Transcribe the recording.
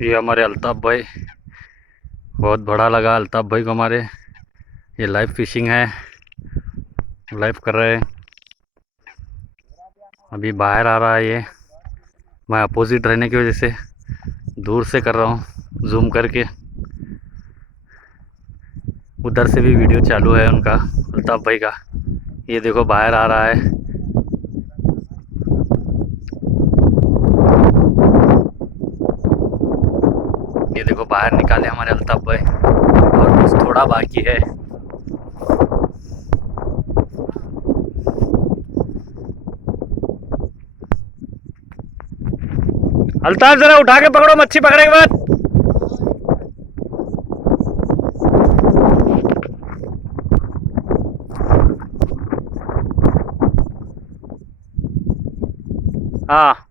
ये हमारे अल्ताफ़ भाई, बहुत बड़ा लगा अल्ताफ़ भाई को हमारे। ये लाइव फिशिंग है, लाइव कर रहे हैं। अभी बाहर आ रहा है ये, मैं अपोजिट रहने की वजह से दूर से कर रहा हूँ जूम करके। उधर से भी वीडियो चालू है उनका, अल्ताफ़ भाई का। ये देखो बाहर आ रहा है। ये देखो बाहर निकाले हमारे अल्ताफ़ भाई, और बस थोड़ा बाकी है। अल्ताफ़ जरा उठा के पकड़ो मच्छी पकड़े के बाद। हाँ